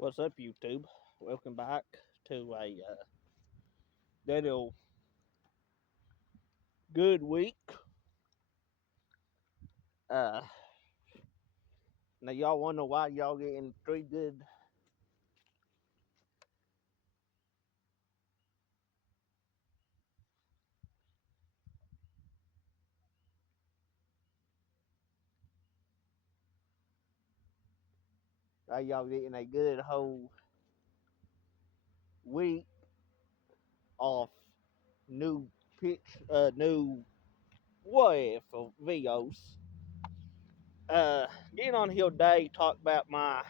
What's up, YouTube? Welcome back to a little good week. Uh, Now y'all wonder why y'all getting three good. Why y'all getting a good whole week off new new whatever videos. Getting on here today, talk about my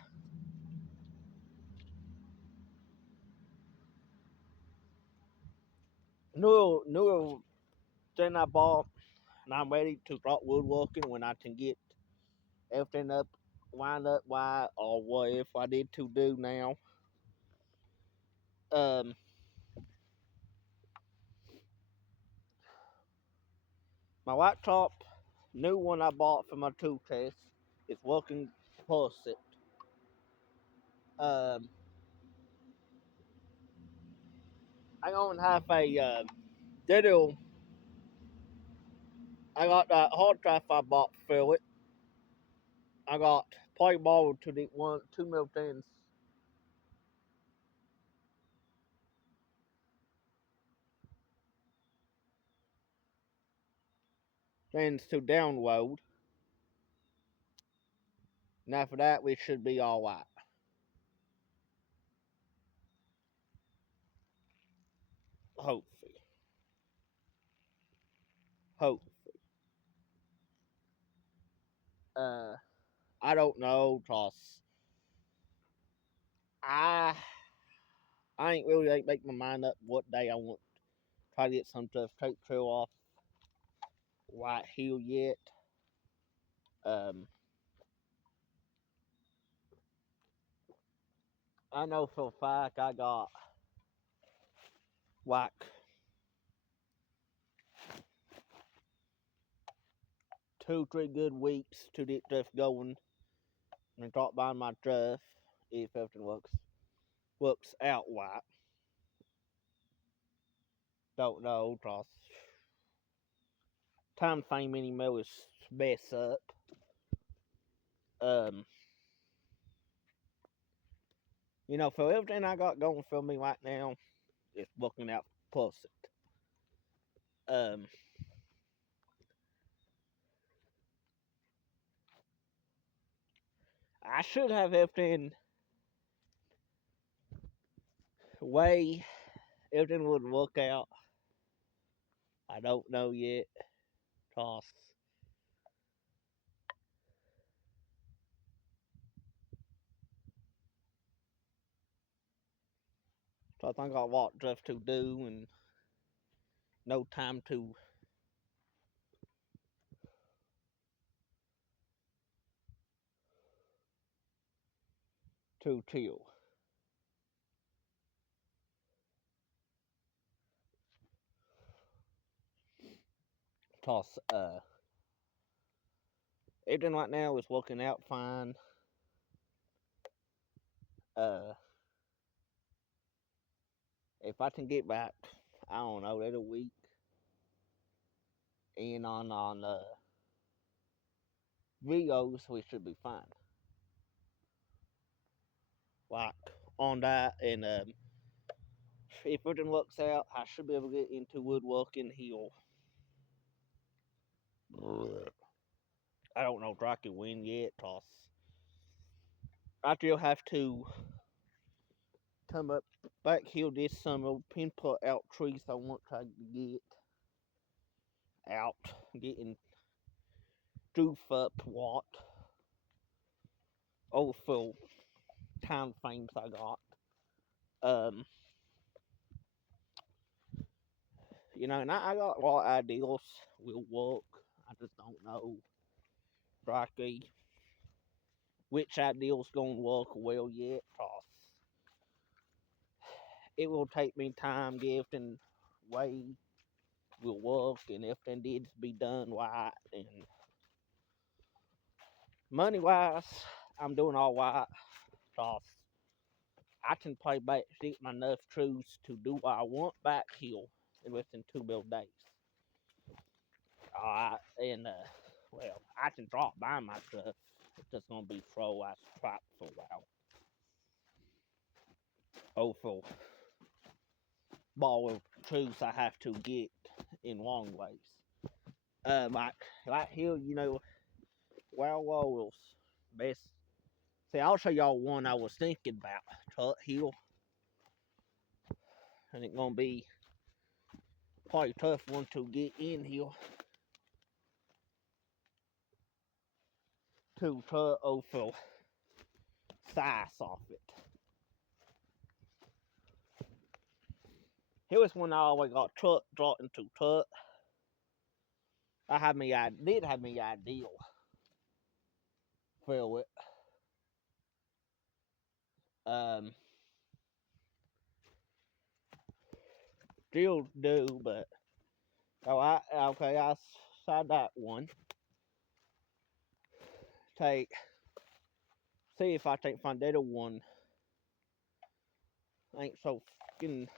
new thing I bought, and I'm ready to start woodworking when I can get everything up, wind up, why or what if I need to do now. Um, my laptop, new one I bought for my tool test, is working perfect. Um, I don't have a little. I got that hard drive I bought for it. I got play ball to the 2 mil things to download. Now for that we should be all right. Hopefully, hope. Uh, I don't know, cause I I ain't really make my mind up what day I want to try to get some stuff take trail off White Hill yet. Um, I know for a fact I got like 2, 3 good weeks to get stuff going and start buying my stuff if everything works out right. Don't know, cause time frame anymore is mess up. Um, for everything I got going for me right now, it's working out perfect. Um, I should have everything way everything would work out. I don't know yet, cause I think I got a lot of stuff to do and no time to chill. Cause everything right now is working out fine. Uh, if I can get back, I don't know, that a week in on videos, we should be fine. Like on that, and if everything works out, I should be able to get into woodworking here. I don't know if I can win yet, cause I still have to come up back here this summer, pinpoint out trees I want to get out, getting doof up what full time frames I got. Um, and I got a lot of ideas will work. I just don't know exactly which ideal's gonna work well yet, cause it will take me time, gift, and way will work, and if they did be done right, and money wise, I'm doing all right, cause I can play back stick my enough truths to do what I want back hill in within 2 days. And well, I can drop by my truck. It's just gonna be throw as crap for a while. Oh, for ball of truths I have to get in long ways. Like here, Wild Walls best. See, I'll show y'all one I was thinking about. Tut Hill, and it's gonna be probably a tough one to get in here to Tut for size off it. Here was one I always got truck dropped into Tut. I did have me ideal for it. Um, Still do, but I saw that one. Take See if I can't find that one. Ain't so fucking.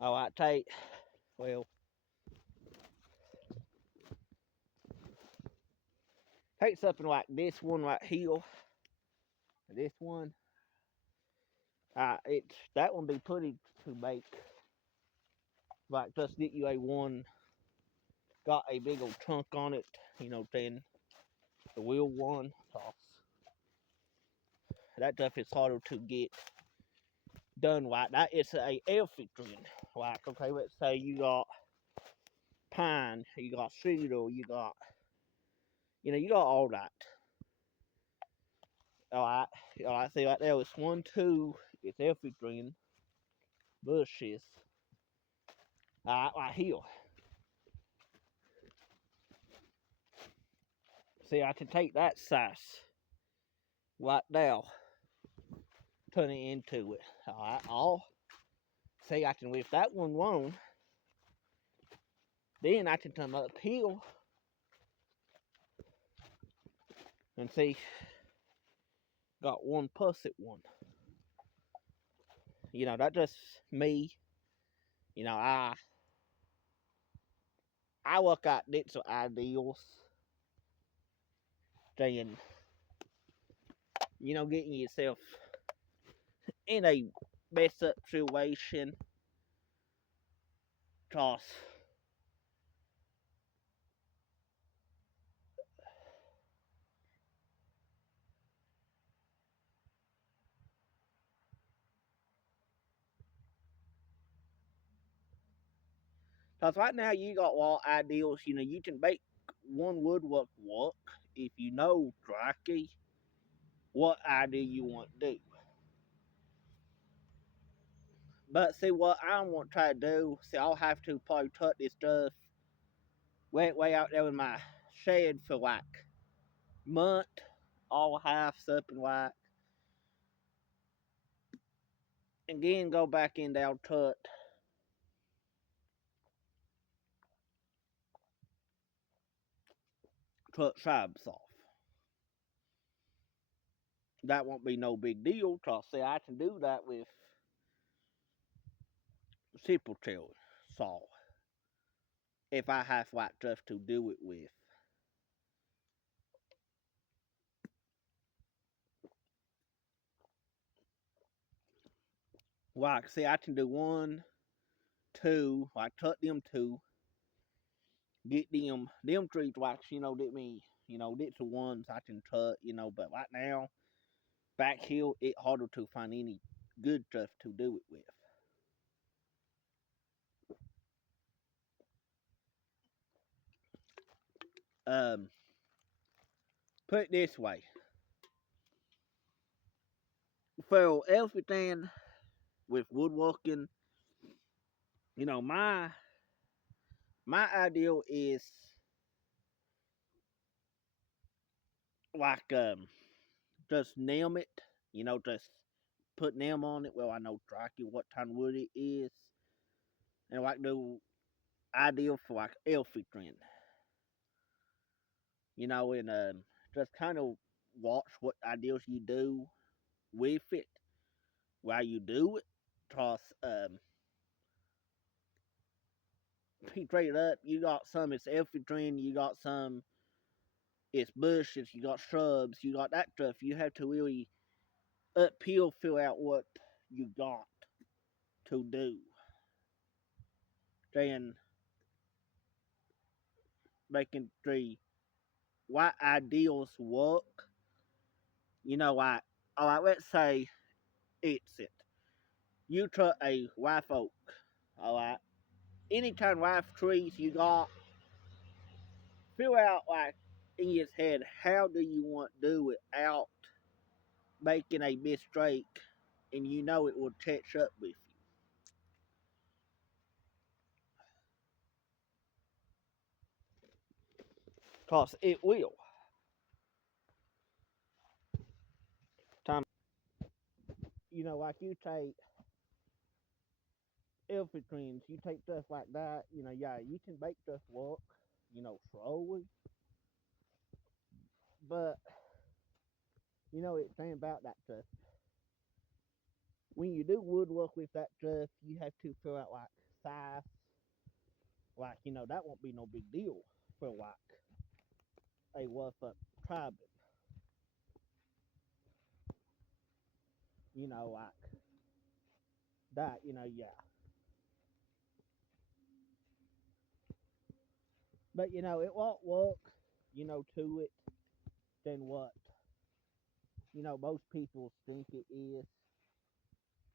I take well take something like this one right here. This one. It's that one be pretty to make. Like just get you a one got a big old chunk on it. Then the wheel one toss. That stuff is harder to get done right. That is a air filtering. Like okay, let's say you got pine, you got cedar, you got all that. Alright, see right there, it's 1, 2, it's air filtering bushes. Alright, right here. See, I can take that size right now, turn it into it. Alright, see, I can lift that one alone. Then I can come up here and see, got one pusset one. That's just me. I work out bits of ideals. Saying, getting yourself in a messed up situation. Cause right now you got a lot of ideals. You can make one woodwork work if you know exactly what idea you want to do. But see what I want to try to do, I'll have to probably tuck this stuff way out there in my shed for like month, all halves up and like, and then go back in there tuck sides off. That won't be no big deal, cause see I can do that with simple tail saw if I have like stuff to do it with. Like, see, I can do 1, 2, like tuck them 2, get them 3 wax, that me, that's the ones I can tuck, but right now, back here, it's harder to find any good stuff to do it with. Um, Put it this way. For everything with woodworking, my ideal is like just nail it, just put nail on it. Well, I know exactly what kind of wood it is, and like do ideal for like elfie trend, and just kind of watch what ideals you do with it. while you do it. Cause straight up, you got some it's infantry, you got some it's bushes, you got shrubs, you got that stuff. You have to really uphill fill out what you got to do. Then making the what ideals work. Like let's say it's it. You try a live oak. Alright. Any kind of live trees you got, fill out like in your head how do you want to do it out making a mistake and you know it will catch up with you. Cause it will. Time like you take infantry, you take stuff like that, yeah, you can make stuff work, slowly. But it's saying about that stuff. When you do woodwork with that stuff, you have to fill out like size. Like, that won't be no big deal for like a rough up tribe. Like that, yeah. But it won't work, to it than what, most people think it is.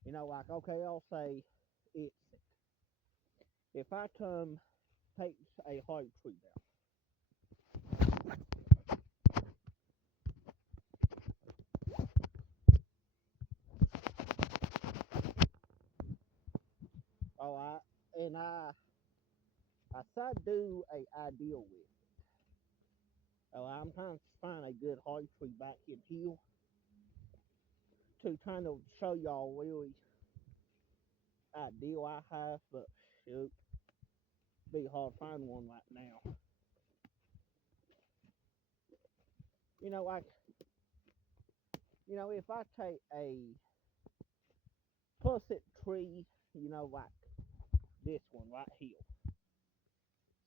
Like okay, I'll say it's if I come take a hard tree down. Alright, and I try to do a ideal with it. I'm trying to find a good hard tree back in here to kind of show y'all really ideal I have, but shoot, be hard to find one right now. Like if I take a pusset tree, like this one right here.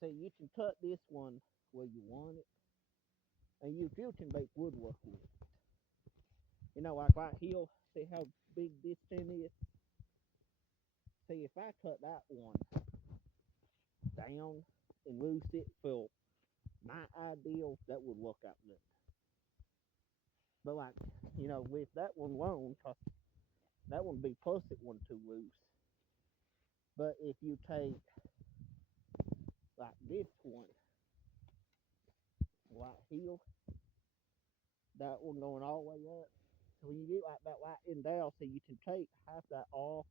So you can cut this one where you want it, and you still can make woodwork with it. Like right here, see how big this thing is? See, if I cut that one down and loose it for my ideal, that would work out good. But like, with that one alone, cause that one be pusset one too loose. But if you take like this one right here, that one going all the way up. So when you get like that right in there, so you can take half that off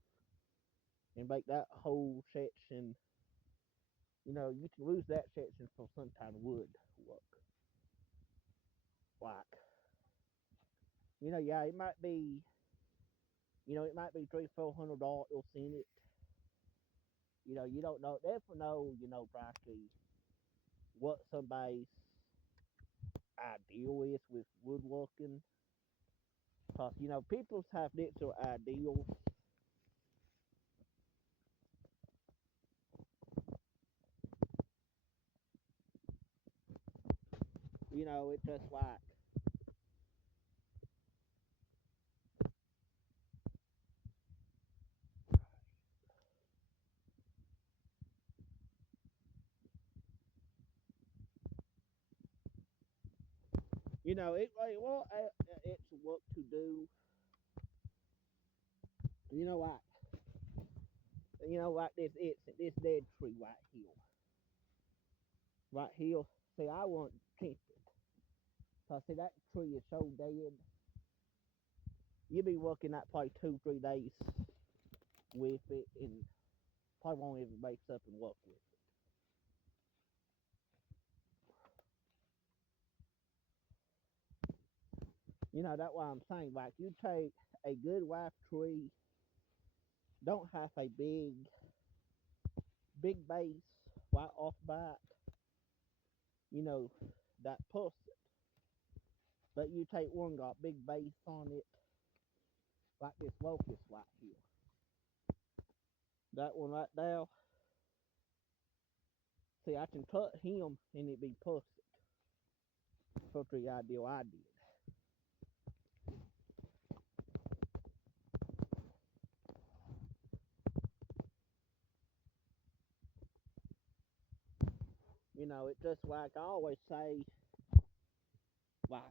and make that whole section. You can lose that section for some kind of wood work. Like, yeah, it might be, $300-400 in it. You don't know. They never know, practically what somebody's ideal is with woodworking. Cause people have different ideals. It's just like it's work to do. You know what? Like this dead tree right here. Right here. See, I want to keep it. Cause see that tree is so dead. You'll be working that probably 2-3 days with it, and probably won't even make up and work with it. That's why I'm saying. Like you take a good wife tree, don't have a big base right off back. You know that puss, but you take one got big base on it, like this locust right here. That one right there. See, I can cut him and it be perfect. Such the ideal I did. It's just like I always say, like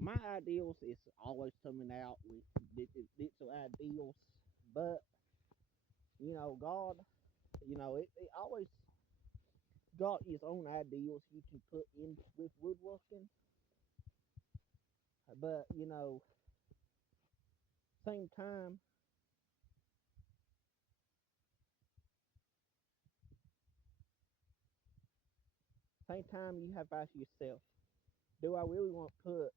my ideals is always coming out with little ideals, but God, it always got his own ideals you can put in with woodworking, but same time, you have to ask yourself, do I really want to put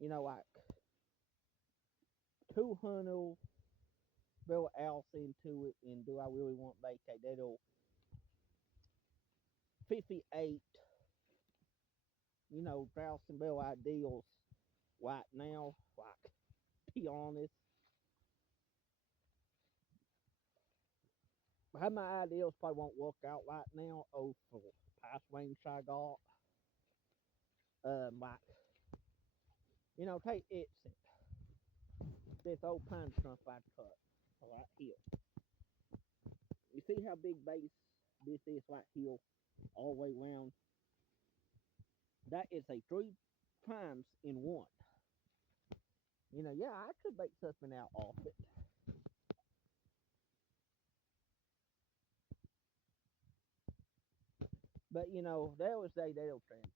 like 200 bill ounce into it, and do I really want to make a little 58 thousand bill ideals right now? Like, be honest, how my ideals probably won't work out right now. Oh, for past range I got, like take it, this old pine stump I cut right here. You see how big base this is right here, all the way around. That is a 3 times in one. Yeah, I could make something out off it. But they always say they'll trend.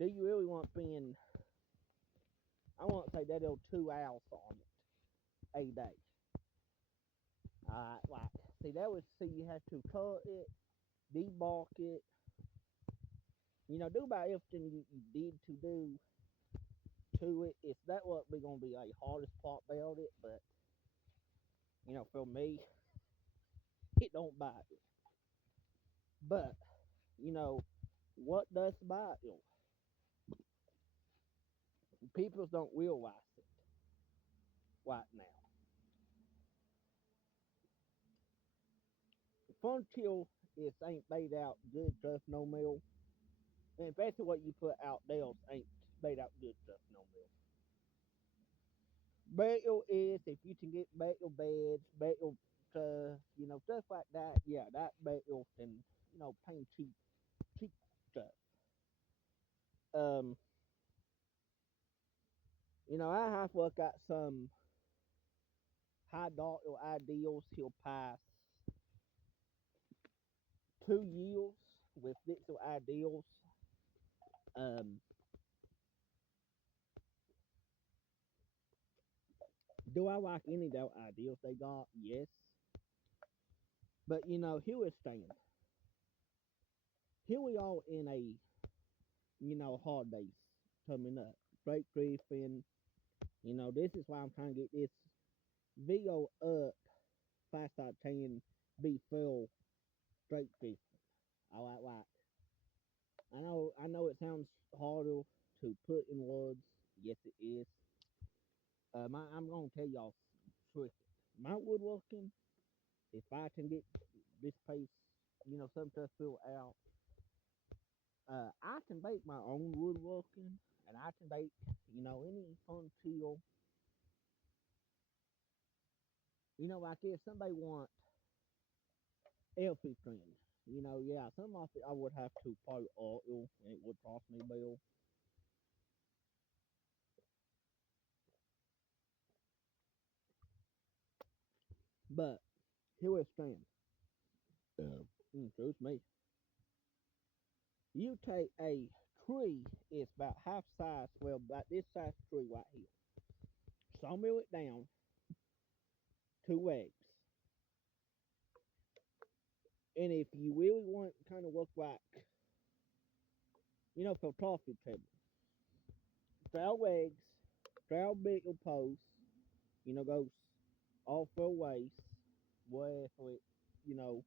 Do you really want to spend? I want to say they'll 2 hours on it a day. Like see that was see you have to cut it, debark it. Do about everything you did to do to it. It's that what be gonna be a hardest part about it, but for me, it don't bite it. But you know what does bite you? People don't realize it right now. Fun kill is ain't made out good stuff no meal. And basically what you put out there ain't made out good stuff no meal. Burial is if you can get burial beds, burial stuff like that. Yeah, that burial can paying cheap stuff. Um, I have worked out some high dollar ideals. He'll pass 2 years with little ideals. Um, do I like any of those ideals they got? Yes. But here we stand. Here we are in a holidays coming up. Straight Griffin. This is why I'm trying to get this video up fast I can before straight Griffin. I like. I know it sounds harder to put in words. Yes, it is. I'm gonna tell y'all trick. My woodworking, if I can get this pace, some stuff filled out, I can bake my own woodworking, and I can bake, any fun tool. Like if somebody want everything, yeah, some of it I would have to probably oil, and it would cost me a bill. But here we stand. Excuse me. You take a tree, it's about half size, well, about this size tree right here. Sawmill it down, 2 eggs. And if you really want to kind of look like, for coffee table, 12 eggs, 12 big posts, goes all 4 ways, where for it, you know,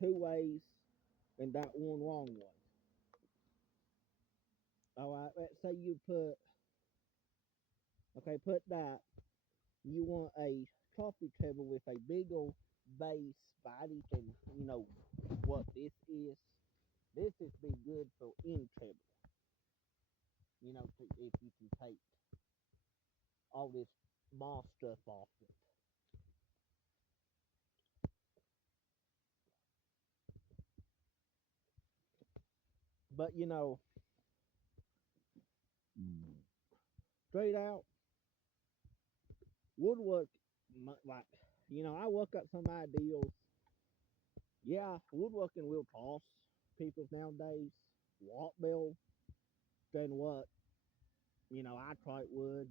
2 ways and that one wrong way. All right, let's say you put, okay, put that. You want a coffee table with a big old base body, and you know what this is. This is be good for any table. You know, if you can take all this moss stuff off it. But you know, straight out woodwork, like I work up some ideals. Yeah, woodworking will cost people nowadays. Watt bill, than what I try it would,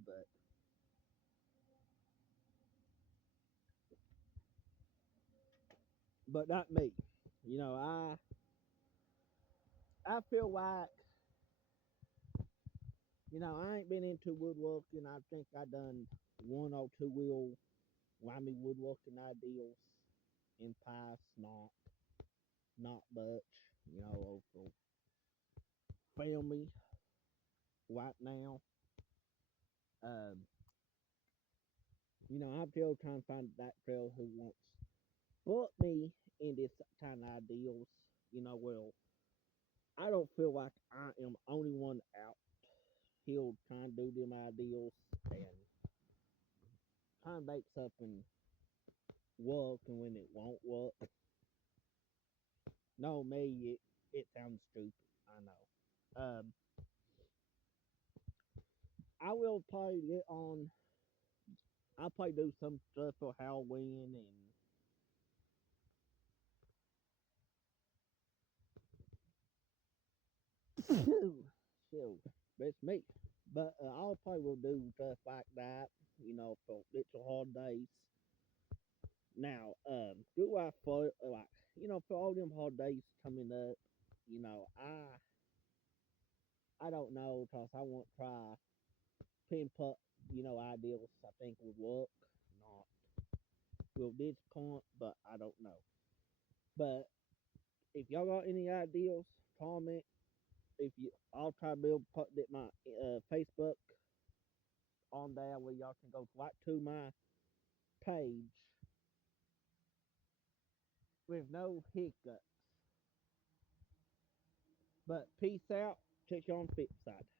but not me. You know, I feel like I ain't been into woodworking. I think I done one or two wheel whammy woodworking ideals in past, not much. For family right now. Um, I'm still trying to find that girl who wants book me in this kind of ideals. Well, I don't feel like I am only one out here trying to do them ideals and trying to make something work, and when it won't work, no, me, it sounds stupid. I know. I will probably get on. I'll probably do some stuff for Halloween and shoot, that's me. But I'll probably will do stuff like that. For little holidays. Now, do I for like for all them holidays coming up? I don't know, cause I won't try pinpoint ideals I think would work. Not will this point, but I don't know. But if y'all got any ideas, comment. If you, I'll try to build put that my Facebook on there where y'all can go right to my page with no hiccups. But peace out. Check you on the flip side.